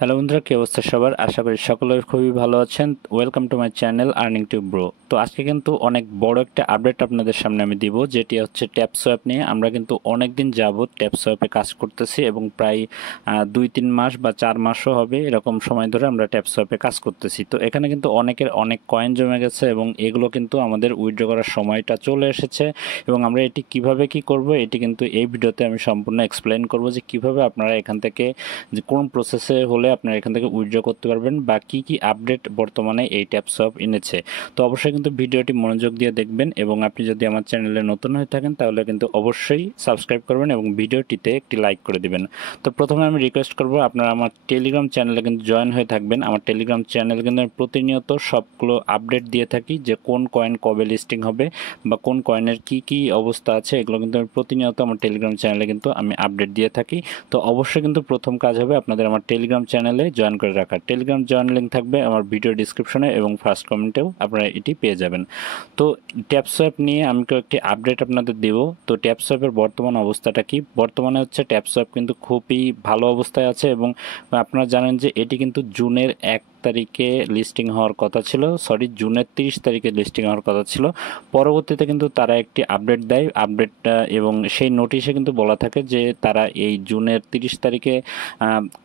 Hello বন্ধুরা, কি অবস্থা সবার? আশা করি সকলে খুবই ভালো আছেন। Welcome to my channel earning tube bro. তো আজকে কিন্তু অনেক বড় একটা আপডেট আপনাদের সামনে আমি দিব, যেটি হচ্ছে ট্যাপসোয়াপ নিয়ে। আমরা কিন্তু অনেক দিন যাবত ট্যাপসোয়াপে কাজ করতেছি এবং প্রায় 2-3 মাস বা 4 মাসও হবে, এরকম সময় ধরে আমরা ট্যাপসোয়াপে কাজ করতেছি। তো এখানে কিন্তু অনেকের অনেক কয়েন জমে গেছে এবং এগুলো কিন্তু আমাদের উইথড্র করার সময়টা চলে এসেছে এবং আমরা এটি কিভাবে কি করব, এটি কিন্তু এই ভিডিওতে আমি সম্পূর্ণ এক্সপ্লেন করব যে কিভাবে আপনারা এখান থেকে, যে কোন প্রসেসে হলে আপনারা এখান থেকে উইথড্র করতে পারবেন বা কি কি আপডেট বর্তমানে এই ট্যাপসপ এনেছে। তো অবশ্যই কিন্তু ভিডিওটি মনোযোগ দিয়ে দেখবেন এবং আপনি যদি আমার চ্যানেলে নতুন হয়ে থাকেন তাহলে কিন্তু অবশ্যই সাবস্ক্রাইব করবেন এবং ভিডিওটিতে একটি লাইক করে দিবেন। তো প্রথমে আমি রিকোয়েস্ট করব আপনারা আমার টেলিগ্রাম চ্যানেলে কিন্তু জয়েন হয়ে থাকবেন। আমার টেলিগ্রাম চ্যানেল কিন্তু আমি প্রতিনিয়ত সবগুলো আপডেট দিয়ে থাকি, যে কোন কয়েন কবে লিস্টিং হবে বা কোন কয়েনের কি কি অবস্থা আছে, এগুলো কিন্তু আমি প্রতিনিয়ত আমার টেলিগ্রাম চ্যানেলে কিন্তু আমি আপডেট দিয়ে থাকি। তো অবশ্যই কিন্তু প্রথম কাজ হবে আপনাদের আমার টেলিগ্রাম চ্যানেলে জয়েন করে রাখা। টেলিগ্রাম জয়েন লিঙ্ক থাকবে আমার ভিডিও ডিসক্রিপশনে এবং ফার্স্ট কমেন্টেও আপনারা এটি পেয়ে যাবেন। তো ট্যাপসোয়াপ নিয়ে আমি কয়েকটি আপডেট আপনাদের দেব। তো ট্যাপসোয়াপের বর্তমান অবস্থাটা কি? বর্তমানে হচ্ছে ট্যাপসোয়াপ কিন্তু খুবই ভালো অবস্থায় আছে এবং আপনারা জানেন যে এটি কিন্তু জুনের 1 তারিখে লিস্টিং হওয়ার কথা ছিল, জুনের 30 তারিখে লিস্টিং হওয়ার কথা ছিল। পরবর্তীতে কিন্তু তারা একটি আপডেট দেয়, আপডেটটা এবং সেই নোটিশে কিন্তু বলা থাকে যে তারা এই জুনের 30 তারিখে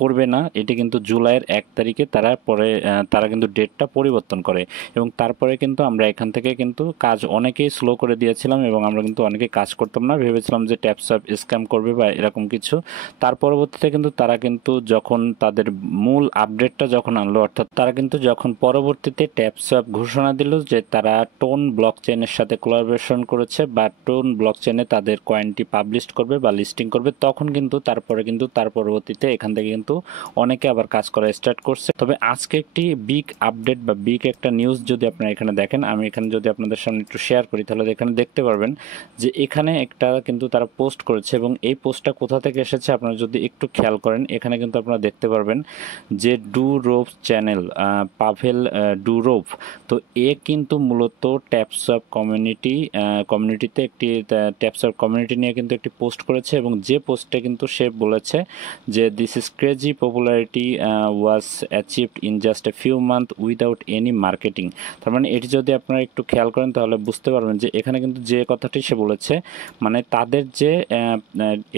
করবে না, এটি কিন্তু জুলাইয়ের 1 তারিখে তারা পরে তারা কিন্তু ডেটটা পরিবর্তন করে এবং তারপরে কিন্তু আমরা এখান থেকে কিন্তু কাজ অনেকেই স্লো করে দিয়েছিলাম এবং আমরা কিন্তু অনেকেই কাজ করতাম না, ভেবেছিলাম যে ট্যাপসঅ্যাপ স্ক্যাম করবে বা এরকম কিছু। তার পরবর্তীতে কিন্তু তারা কিন্তু যখন তাদের মূল আপডেটটা যখন আনলো, অর্থাৎ তারা কিন্তু যখন পরবর্তীতে ট্যাপসঅ্যাপ ঘোষণা দিল যে তারা টোন ব্লক চেনের সাথে কোলাবোরেশন করেছে বা টোন ব্লক চেনে তাদের কয়েনটি পাবলিশ করবে বা লিস্টিং করবে, তখন কিন্তু তার পরবর্তীতে এখান থেকে কিন্তু অনেকে আবার কাজ করা স্টার্ট করছে। তবে আজকে একটি বিগ আপডেট বা বিগ একটা নিউজ যদি আপনারা এখানে দেখেন, আমি এখানে যদি আপনাদের সামনে একটু শেয়ার করি তাহলে এখানে দেখতে পারবেন যে এখানে একটা কিন্তু তারা পোস্ট করেছে এবং এই পোস্টটা কোথা থেকে এসেছে আপনারা যদি একটু খেয়াল করেন, এখানে কিন্তু আপনারা দেখতে পারবেন যে ডুরোভ চ্যানেল, পাভেল ডুরোভ। তো এ কিন্তু মূলত ট্যাপসঅ্যাপ কমিউনিটিতে একটি ট্যাপসঅ্যাপ কমিউনিটি নিয়ে কিন্তু একটি পোস্ট করেছে এবং যে পোস্টে কিন্তু সে বলেছে যে this is crazy popularity was achieved in just a few month without any marketing. তার মানে এটি যদি আপনারা একটু খেয়াল করেন তাহলে বুঝতে পারবেন যে এখানে কিন্তু যে কথাটি সে বলেছে, মানে তাদের যে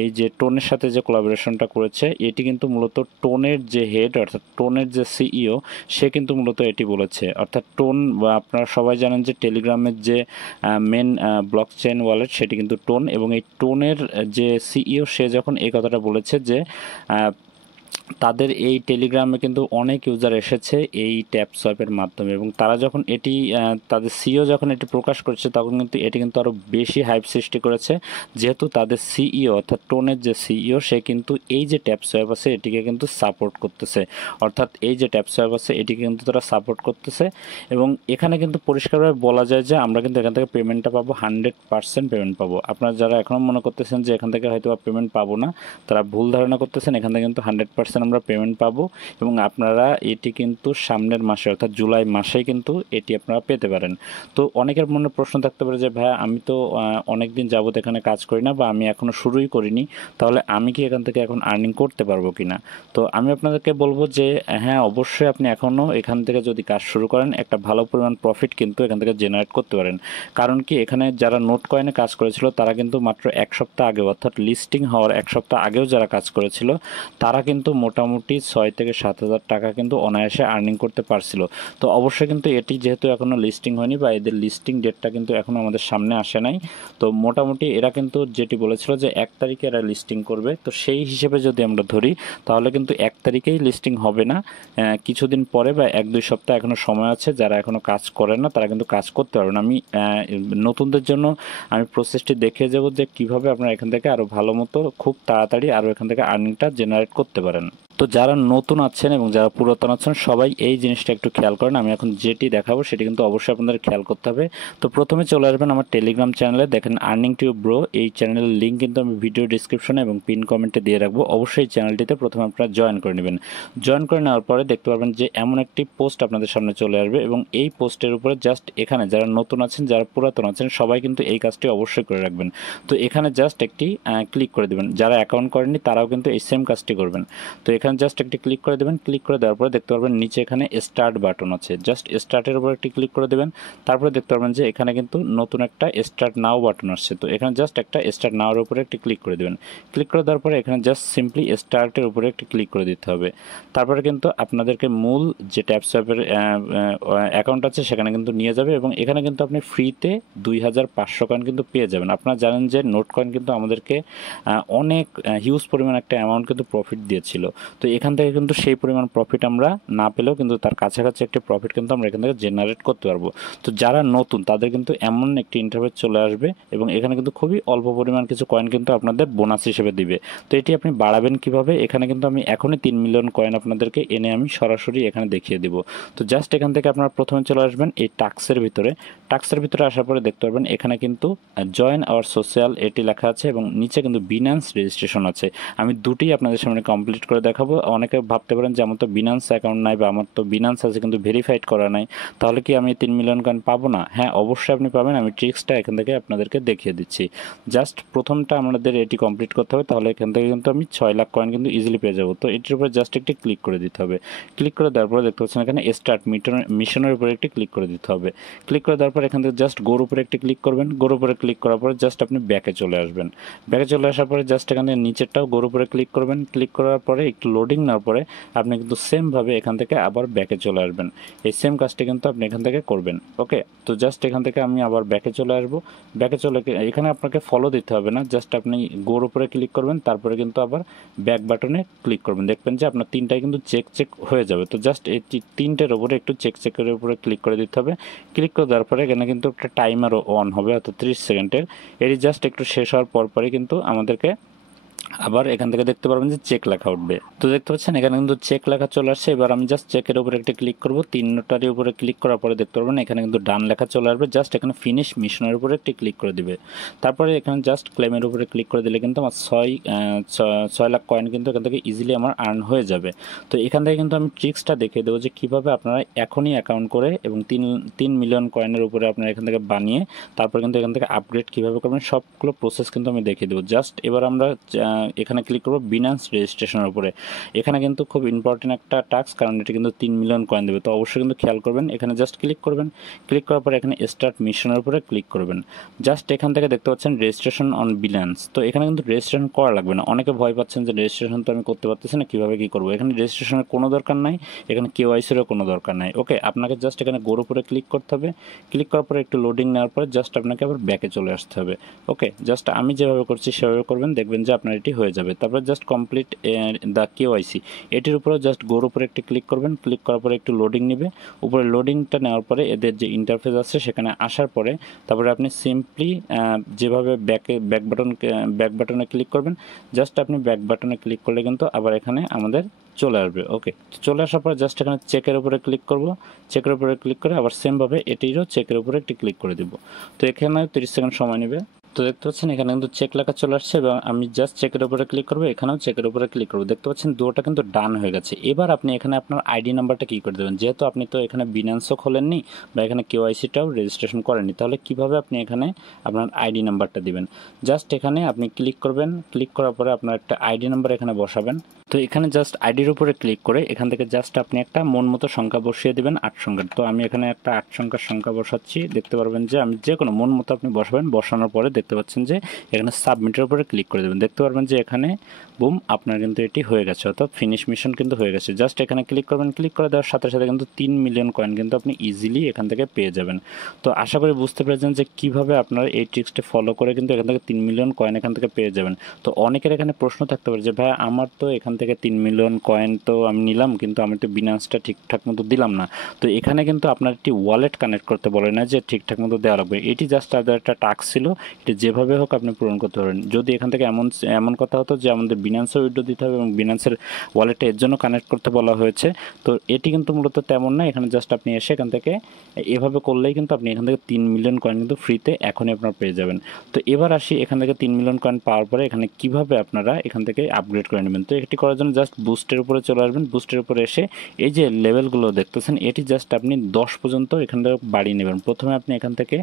এই যে টোনের সাথে যে কোলাবোরেশনটা করেছে, এটি কিন্তু মূলত টোনের যে হেড অর্থাৎ টোনের যে সিইও, সে কিন্তু মূলত এটি বলেছে। অর্থাৎ টোন, বা আপনারা সবাই জানেন যে টেলিগ্রামের যে মেন ব্লক চেন ওয়ালেট সেটি কিন্তু টোন, এবং এই টোনের যে সিইও সে যখন এই কথাটা বলেছে যে তাদের এই টেলিগ্রামে কিন্তু অনেক ইউজার এসেছে এই ট্যাপসোয়াপের মাধ্যমে, এবং তারা যখন এটি তাদের সিইও যখন এটি প্রকাশ করছে তখন কিন্তু এটি কিন্তু আরও বেশি হাইপ সৃষ্টি করেছে, যেহেতু তাদের সিইও অর্থাৎ টোনের যে সিইও সে কিন্তু এই যে ট্যাপসোয়াপ আছে এটিকে কিন্তু সাপোর্ট করতেছে। অর্থাৎ এই যে ট্যাপসোয়াপ আছে এটিকে কিন্তু তারা সাপোর্ট করতেছে এবং এখানে কিন্তু পরিষ্কারভাবে বলা যায় যে আমরা কিন্তু এখান থেকে পেমেন্টটা পাবো, 100% পেমেন্ট পাবো। আপনারা যারা এখনও মনে করতেছেন যে এখান থেকে হয়তো পেমেন্ট পাবো না, তারা ভুল ধারণা করতেছেন। এখান থেকে কিন্তু 100% আমরা পেমেন্ট পাবো এবং আপনারা এটি কিন্তু সামনের মাসে অর্থাৎ জুলাই মাসে কিন্তু এটি আপনারা পেতে পারেন। তো অনেকের মনে প্রশ্ন থাকতে পারে যে ভাইয়া আমি তো অনেক দিন যাবত এখানে কাজ করি না বা আমি এখনও শুরুই করিনি, তাহলে আমি কি এখান থেকে এখন আর্নিং করতে পারবো কিনা? তো আমি আপনাদেরকে বলবো যে হ্যাঁ, অবশ্যই আপনি এখনও এখান থেকে যদি কাজ শুরু করেন একটা ভালো পরিমাণ প্রফিট কিন্তু এখান থেকে জেনারেট করতে পারেন। কারণ কি, এখানে যারা নোট কয়েনে কাজ করেছিল তারা কিন্তু মাত্র 1 সপ্তাহ আগে অর্থাৎ লিস্টিং হওয়ার 1 সপ্তাহ আগেও যারা কাজ করেছিল তারা কিন্তু মোটামুটি 6 থেকে 7 হাজার টাকা কিন্তু অনায়াসে আর্নিং করতে পারছিল। তো অবশ্যই কিন্তু এটি যেহেতু এখনও লিস্টিং হয়নি বা এদের লিস্টিং ডেটটা কিন্তু এখনও আমাদের সামনে আসে নাই, তো মোটামুটি এরা কিন্তু যেটি বলেছিল যে 1 তারিখে এরা লিস্টিং করবে, তো সেই হিসেবে যদি আমরা ধরি তাহলে কিন্তু 1 তারিখেই লিস্টিং হবে না, কিছুদিন পরে বা 1-2 সপ্তাহ এখনও সময় আছে। যারা এখনও কাজ করে না তারা কিন্তু কাজ করতে পারবেন। আমি নতুনদের জন্য আমি প্রসেসটি দেখিয়ে যাব যে কিভাবে আপনারা এখান থেকে আরও ভালো মতো খুব তাড়াতাড়ি আরও এখান থেকে আর্নিংটা জেনারেট করতে পারেন। তো যারা নতুন আছেন এবং যারা পুরাতন আছেন সবাই এই জিনিসটা একটু খেয়াল করেন। আমি এখন যেটি দেখাবো সেটি কিন্তু অবশ্যই আপনাদের খেয়াল করতে হবে। তো প্রথমে চলে আসবেন আমার টেলিগ্রাম চ্যানেলে, দেখেন আর্নিং টিউব ব্রো, এই চ্যানেলের লিঙ্ক কিন্তু আমি ভিডিও ডিসক্রিপশনে এবং পিন কমেন্টে দিয়ে রাখবো। অবশ্যই চ্যানেলটিতে প্রথমে আপনারা জয়েন করে নেবেন। জয়েন করে নেওয়ার পরে দেখতে পারবেন যে এমন একটি পোস্ট আপনাদের সামনে চলে আসবে এবং এই পোস্টের উপরে জাস্ট এখানে যারা নতুন আছেন যারা পুরাতন আছেন সবাই কিন্তু এই কাজটি অবশ্যই করে রাখবেন। তো এখানে জাস্ট একটি ক্লিক করে দেবেন। যারা অ্যাকাউন্ট করেননি তারাও কিন্তু এই সেম কাজটি করবেন। তো এখানে এখানে জাস্ট একটি ক্লিক করে দেবেন। ক্লিক করে দেওয়ার পরে দেখতে পারবেন নিচে এখানে স্টার্ট বাটন আছে, জাস্ট স্টার্টের উপর একটি ক্লিক করে দেবেন। তারপরে দেখতে পারবেন যে এখানে কিন্তু নতুন একটা স্টার্ট নাও বাটন আসছে, তো এখানে জাস্ট একটা স্টার্ট নাওর উপরে একটি ক্লিক করে দেবেন। ক্লিক করে দেওয়ার পরে এখানে জাস্ট সিম্পলি স্টার্টের উপরে একটি ক্লিক করে দিতে হবে। তারপরে কিন্তু আপনাদেরকে মূল যে ট্যাপসঅ্যাপের অ্যাকাউন্ট আছে সেখানে কিন্তু নিয়ে যাবে, এবং এখানে কিন্তু আপনি ফ্রিতে 2500 কয়েন কিন্তু পেয়ে যাবেন। আপনারা জানেন যে নোট কয়েন কিন্তু আমাদেরকে অনেক হিউজ পরিমাণ একটা অ্যামাউন্ট কিন্তু প্রফিট দিয়েছিল। তো এখান থেকে কিন্তু সেই পরিমাণ প্রফিট আমরা না পেলেও কিন্তু তার কাছাকাছি একটা প্রফিট কিন্তু আমরা এখান থেকে জেনারেট করতে পারবো। তো যারা নতুন তাদের কিন্তু এমন একটি ইন্টারফেস চলে আসবে, এবং এখানে কিন্তু খুবই অল্প পরিমাণ কিছু কয়েন কিন্তু আপনাদের বোনাস হিসেবে দিবে। তো এটি আপনি বাড়াবেন কিভাবে, এখানে কিন্তু আমি এখনই 3 মিলিয়ন কয়েন আপনাদেরকে এনে আমি সরাসরি এখানে দেখিয়ে দিব। তো জাস্ট এখান থেকে আপনারা প্রথমে চলে আসবেন এই টাক্সের ভিতরে। টাক্সের ভিতরে আসার পরে দেখতে পারবেন এখানে কিন্তু জয়েন আওয়ার সোশ্যাল এটি লেখা আছে, এবং নিচে কিন্তু বিনান্স রেজিস্ট্রেশন আছে। আমি দুটি আপনাদের সামনে কমপ্লিট করে দেখাবো। অনেকে ভাবতে পারেন যে আমার তো বিনান্স অ্যাকাউন্ট নাই, বা আমার তো বিনান্স আছে কিন্তু ভেরিফাইড করা নাই, তাহলে কি আমি 3 মিলিয়ন কয়েন পাবো না? হ্যাঁ, অবশ্যই আপনি পাবেন। আমি ট্রিক্সটা এখান থেকে আপনাদেরকে দেখিয়ে দিচ্ছি। জাস্ট প্রথমটা আমাদের এটি কমপ্লিট করতে হবে, তাহলে এখান থেকে কিন্তু আমি 6 লাখ কয়েন কিন্তু ইজিলি পেয়ে যাবো। তো এটির উপরে জাস্ট একটি ক্লিক করে দিতে হবে। ক্লিক করে দেওয়ার পরে দেখতে পাচ্ছেন এখানে স্টার্ট মিশনের উপরে একটি ক্লিক করে দিতে হবে। ক্লিক করে দেওয়ার পর এখান থেকে জাস্ট গোর উপরে একটি ক্লিক করবেন। গোর উপরে ক্লিক করার পরে জাস্ট আপনি ব্যাকে চলে আসবেন। ব্যাকে চলে আসার পরে জাস্ট এখানে নিচেরটাও গোর উপরে ক্লিক করবেন। ক্লিক করার পরে একটু লোডিং নেওয়ার পরে আপনি কিন্তু সেমভাবে এখান থেকে আবার ব্যাকে চলে আসবেন। এই সেম কাজটি কিন্তু আপনি এখান থেকে করবেন। ওকে, তো জাস্ট এখান থেকে আমি আবার ব্যাকে চলে আসবো। ব্যাকে চলে এখানে আপনাকে ফলো দিতে হবে না, জাস্ট আপনি গোর উপরে ক্লিক করবেন, তারপরে কিন্তু আবার ব্যাক বাটনে ক্লিক করবেন। দেখবেন যে আপনার তিনটাই কিন্তু চেক হয়ে যাবে। তো জাস্ট এই তিনটের উপরে একটু চেকের উপরে ক্লিক করে দিতে হবে। ক্লিক করে দেওয়ার পরে এখানে কিন্তু একটা টাইমার অন হবে, অর্থাৎ 30 সেকেন্ডের। এটি জাস্ট একটু শেষ হওয়ার পরই কিন্তু আমাদেরকে আবার এখান থেকে দেখতে পারবেন যে চেক লেখা উঠবে। তো দেখতে পাচ্ছেন এখানে কিন্তু চেক লেখা চলে আসছে। এবার আমি জাস্ট চেকের উপরে একটা ক্লিক করব। তিনটারই উপরে ক্লিক করার পরে দেখতে পারবেন এখানে কিন্তু ডান লেখা চলে আসবে। জাস্ট এখানে ফিনিশ মিশনের উপরে একটি ক্লিক করে দিবে। তারপরে এখানে জাস্ট ক্লেমের উপরে ক্লিক করে দিলে কিন্তু আমার 6 লাখ কয়েন কিন্তু এখান থেকে ইজিলি আমার আর্ন হয়ে যাবে। তো এখান থেকে কিন্তু আমি ট্রিক্সটা দেখিয়ে দেবো যে কীভাবে আপনারা এখনই অ্যাকাউন্ট করে এবং 3 মিলিয়ন কয়েনের উপরে আপনারা এখান থেকে বানিয়ে তারপর কিন্তু এখান থেকে আপগ্রেড কীভাবে করবেন সবগুলো প্রসেস কিন্তু আমি দেখিয়ে দেবো। জাস্ট এবার আমরা এখানে ক্লিক করব বিনান্স রেজিস্ট্রেশনের উপরে। এখানে কিন্তু খুব ইম্পর্টেন্ট একটা টাস্ক, কারণ এটা কিন্তু 3 মিলিয়ন কয়েন দেবে। তো অবশ্যই কিন্তু খেয়াল করবেন। এখানে জাস্ট ক্লিক করবেন। ক্লিক করার পরে এখানে স্টার্ট মিশনের উপরে ক্লিক করবেন। জাস্ট এখান থেকে দেখতে পাচ্ছেন রেজিস্ট্রেশন অন বিনান্স। তো এখানে কিন্তু রেজিস্ট্রেশন করা লাগবে না। অনেকে ভয় পাচ্ছেন যে রেজিস্ট্রেশন তো আমি করতে পারতেছি না, কীভাবে কী করবো। এখানে রেজিস্ট্রেশনের কোনো দরকার নাই, এখানে কেওয়াইসিরও কোনো দরকার নাই। ওকে, আপনাকে জাস্ট এখানে গোর উপরে ক্লিক করতে হবে। ক্লিক করার পরে একটু লোডিং নেওয়ার পরে জাস্ট আপনাকে আবার ব্যাকে চলে আসতে হবে। ওকে, জাস্ট আমি যেভাবে করছি সেভাবে করবেন, দেখবেন যে আপনার এটি হয়ে যাবে। তারপর জাস্ট কমপ্লিট দ্য কেওয়াইসি এটির উপরেও জাস্ট গোর উপরে একটি ক্লিক করবেন। ক্লিক করার পরে একটু লোডিং নেবে। উপরে লোডিংটা নেওয়ার পরে এদের যে ইন্টারফেস আছে সেখানে আসার পরে তারপরে আপনি সিম্পলি যেভাবে ব্যাক বাটনে ক্লিক করবেন, জাস্ট আপনি ব্যাক বাটনে ক্লিক করলে কিন্তু আবার এখানে আমাদের চলে আসবে। ওকে, চলে আসার পরে জাস্ট এখানে চেকের উপরে ক্লিক করব। চেকের উপরে ক্লিক করে আবার সেমভাবে এটিরও চেকের উপরে একটি ক্লিক করে দেব। তো এখানে 30 সেকেন্ড সময় নেবে। তো দেখতে পাচ্ছেন এখানে কিন্তু চেক লেখা চলে আসছে, এবং আমি জাস্ট চেকের উপরে ক্লিক করবো। এখানেও চেকের উপরে ক্লিক করবো। দেখতে পাচ্ছেন দুটোটা কিন্তু ডান হয়ে গেছে। এবার আপনি এখানে আপনার আইডি নাম্বারটা কী করে দেবেন, যেহেতু আপনি তো এখানে বিনান্সও খোলেননি বা এখানে কেওয়াইসিটাও রেজিস্ট্রেশন করেননি, তাহলে কিভাবে আপনি এখানে আপনার আইডি নাম্বারটা দিবেন। জাস্ট এখানে আপনি ক্লিক করবেন। ক্লিক করার পরে আপনার একটা আইডি নাম্বার এখানে বসাবেন। তো এখানে জাস্ট আইডির উপরে ক্লিক করে এখান থেকে জাস্ট আপনি একটা মন মতো সংখ্যা বসিয়ে দেবেন, 8 সংখ্যার। তো আমি এখানে একটা 8 সংখ্যার সংখ্যা বসাচ্ছি। দেখতে পারবেন যে আমি যে কোনো মন মতো আপনি বসাবেন। বসানোর পরে দেখতে পাচ্ছেন যে এখানে সাবমিটের উপরে ক্লিক করে দেবেন। দেখতে পারবেন যে এখানে বুম আপনার কিন্তু এটি হয়ে গেছে, অর্থাৎ ফিনিশ মিশন কিন্তু হয়ে গেছে। জাস্ট এখানে ক্লিক করবেন। ক্লিক করে দেওয়ার সাথে সাথে কিন্তু 3 মিলিয়ন কয়েন কিন্তু আপনি ইজিলি এখান থেকে পেয়ে যাবেন। তো আশা করি বুঝতে পেরেছেন যে কিভাবে আপনারা এই ট্রিক্সটি ফলো করে কিন্তু এখান থেকে 3 মিলিয়ন কয়েন এখান থেকে পেয়ে যাবেন। তো অনেকের এখানে প্রশ্ন থাকতে পারে যে ভাই আমার তো এখান থেকে 3 মিলিয়ন কয়েন তো আমি নিলাম, কিন্তু আমি তো বিনান্সটা ঠিকঠাক মতো দিলাম না। তো এখানে কিন্তু আপনার একটি ওয়ালেট কানেক্ট করতে বলে না যে ঠিকঠাক মতো দেওয়া লাগবে। এটি জাস্ট তাদের একটা টাস্ক ছিল, এটি যেভাবে হোক আপনি পূরণ করতে পারেন। যদি এখান থেকে এমন কথা হতো যে আমাদের বিনান্সে উইথড্র দিতে হবে এবং বিনান্সের ওয়ালেটে এর জন্য কানেক্ট করতে বলা হয়েছে, তো এটি কিন্তু মূলত তেমন না। এখানে জাস্ট আপনি এসে এখান থেকে এভাবে করলেই কিন্তু আপনি এখান থেকে 3 মিলিয়ন কয়েন কিন্তু ফ্রিতে এখনই আপনারা পেয়ে যাবেন। তো এবার আসি এখান থেকে 3 মিলিয়ন কয়েন পাওয়ার পরে এখানে কিভাবে আপনারা এখান থেকে আপগ্রেড করে নেবেন। তো এটি করার জন্য জাস্ট বুস্টের উপরে চলে আসবেন। বুস্টের উপরে এসে এই যে লেভেলগুলো দেখতেছেন এটি জাস্ট আপনি 10 পর্যন্ত এখান থেকে বাড়িয়ে নেবেন। প্রথমে আপনি এখান থেকে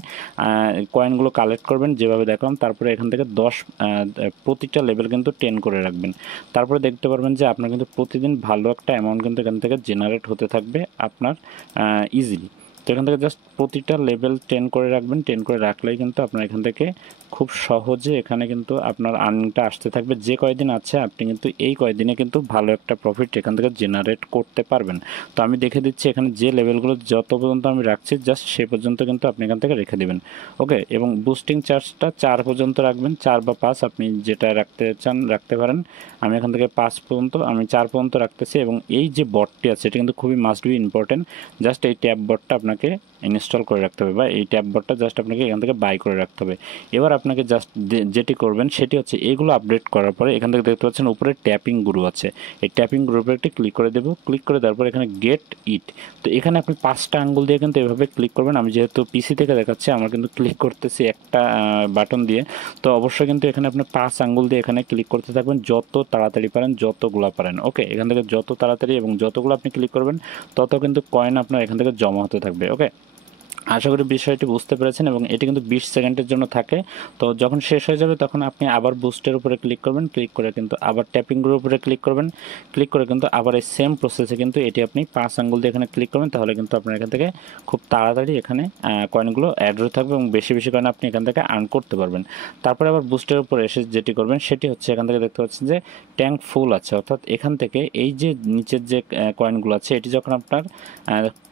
কয়েনগুলো কালেক্ট করবেন যেভাবে যেভাবে দেখলাম, তারপরে এখান থেকে 10 প্রতিটা লেভেল কিন্তু 10 করে রাখবেন। তারপরে দেখতে পারবেন যে আপনার কিন্তু প্রতিদিন ভালো একটা অ্যামাউন্ট কিন্তু এখান থেকে জেনারেট হতে থাকবে আপনার ইজিলি। তো এখান থেকে জাস্ট প্রতিটা লেভেল 10 করে রাখবেন। 10 করে রাখলেই কিন্তু আপনার এখান থেকে খুব সহজে এখানে কিন্তু আপনার আর্নিংটা আসতে থাকবে। যে কয়দিন আছে আপনি কিন্তু এই কয়দিনে কিন্তু ভালো একটা প্রফিট এখান থেকে জেনারেট করতে পারবেন। তো আমি দেখে দিচ্ছি এখানে যে লেভেলগুলো যত পর্যন্ত আমি রাখছি জাস্ট সে পর্যন্ত কিন্তু আপনি এখান থেকে রেখে দেবেন। ওকে, এবং বুস্টিং চার্জটা 4 পর্যন্ত রাখবেন, 4 বা 5 আপনি যেটা রাখতে চান রাখতে পারেন। আমি এখান থেকে 5 পর্যন্ত, আমি 4 পর্যন্ত রাখতেছি। এবং এই যে বটটি আছে এটা কিন্তু খুবই মাস্ট বি ইম্পর্টেন্ট। জাস্ট এই ট্যাব বটটা আপনাকে ইনস্টল করে রাখতে হবে, বা এই ট্যাব বটটা জাস্ট আপনাকে এখান থেকে বাই করে রাখতে হবে। এবার আপনাকে জাস্ট যেটি করবেন সেটি হচ্ছে এগুলো আপডেট করার পরে এখান থেকে দেখতে পাচ্ছেন উপরে ট্যাপিং গ্রুপ আছে, এই ট্যাপিং গ্রুপে একটি ক্লিক করে দেবো। ক্লিক করে দেওয়ার পর এখানে গেট ইট, তো এখানে আপনি 5টা আঙ্গুল দিয়ে কিন্তু এভাবে ক্লিক করবেন। আমি যেহেতু পিসি থেকে দেখাচ্ছি আমার কিন্তু ক্লিক করতেছি একটা বাটন দিয়ে, তো অবশ্যই কিন্তু এখানে আপনি 5 আঙ্গুল দিয়ে এখানে ক্লিক করতে থাকবেন যত তাড়াতাড়ি পারেন, যতগুলো পারেন। ওকে, এখান থেকে যত তাড়াতাড়ি এবং যতগুলো আপনি ক্লিক করবেন তত কিন্তু কয়েন আপনার এখান থেকে জমা হতে থাকবে। ওকে, আশা করি বিষয়টি বুঝতে পেরেছেন। এবং এটি কিন্তু 20 সেকেন্ডের জন্য থাকে। তো যখন শেষ হয়ে যাবে তখন আপনি আবার বুস্টের উপরে ক্লিক করবেন, ক্লিক করে কিন্তু আবার ট্যাপিংয়ের উপরে ক্লিক করবেন, ক্লিক করে কিন্তু আবার এই সেম প্রসেসে কিন্তু এটি আপনি 5 আঙ্গুল দিয়ে এখানে ক্লিক করবেন, তাহলে কিন্তু আপনার এখান থেকে খুব তাড়াতাড়ি এখানে কয়েনগুলো অ্যাড হয়ে থাকবে এবং বেশি বেশি কয়েন আপনি এখান থেকে আর্ন করতে পারবেন। তারপরে আবার বুস্টের উপরে এসে যেটি করবেন সেটি হচ্ছে এখান থেকে দেখতে পাচ্ছেন যে ট্যাঙ্ক ফুল আছে, অর্থাৎ এখান থেকে এই যে নিচের যে কয়েনগুলো আছে এটি যখন আপনার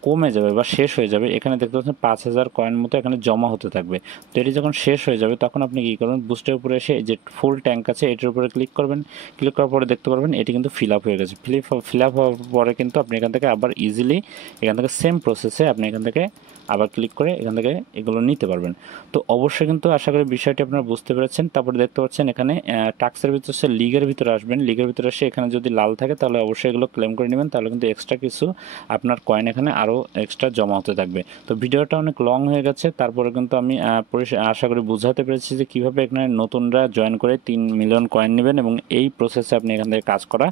কমে যাবে বা শেষ হয়ে যাবে, এখানে দেখতে পাচ্ছেন 5000 কয়েন মতো এখানে জমা হতে থাকবে। তো এটি যখন শেষ হয়ে যাবে তখন আপনি কী করবেন, বুস্টের উপরে এসে যে ফুল ট্যাঙ্ক আছে এটির উপরে ক্লিক করবেন। ক্লিক করার পরে দেখতে পারবেন এটি কিন্তু ফিল আপ হয়ে গেছে। ফিল আপ হওয়ার পরে কিন্তু আপনি এখান থেকে আবার ইজিলি এখান থেকে সেম প্রসেসে আপনি এখান থেকে আবার ক্লিক করে এখান থেকে এগুলো নিতে পারবেন। তো অবশ্যই কিন্তু আশা করি বিষয়টি আপনারা বুঝতে পেরেছেন। তারপরে দেখতে পাচ্ছেন এখানে টাস্কের ভিতরে সে লিগের ভিতরে আসবেন, লিগের ভিতরে এসে এখানে যদি লাল থাকে তাহলে অবশ্যই এগুলো ক্লেম করে নেবেন, তাহলে কিন্তু এক্সট্রা কিছু আপনার কয়েন এখানে আরও এক্সট্রা জমা হতে থাকবে। তো ভিডিওটা অনেক লং হয়ে গেছে, তারপরে কিন্তু আমি আশা করি বুঝাতে পেরেছি যে কীভাবে এখানে নতুনরা জয়েন করে 3 মিলিয়ন কয়েন নেবেন এবং এই প্রসেসে আপনি এখান থেকে কাজ করা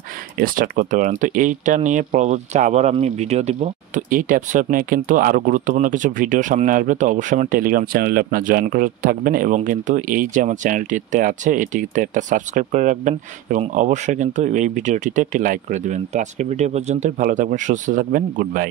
স্টার্ট করতে পারেন। তো এইটা নিয়ে পরবর্তীতে আবার আমি ভিডিও দিব। তো এই ট্যাপস আপনি কিন্তু আরও গুরুত্বপূর্ণ কিছু ভিডিও সামনে আসবে, তো অবশ্যই আমার টেলিগ্রাম চ্যানেলে আপনার জয়েন করে থাকবেন এবং কিন্তু এই যে আমার চ্যানেলটিতে আছে এটিতে একটা সাবস্ক্রাইব করে রাখবেন এবং অবশ্যই কিন্তু এই ভিডিওটিতে একটি লাইক করে দেবেন। তো আজকের ভিডিও পর্যন্তই, ভালো থাকবেন, সুস্থ থাকবেন, গুড বাই।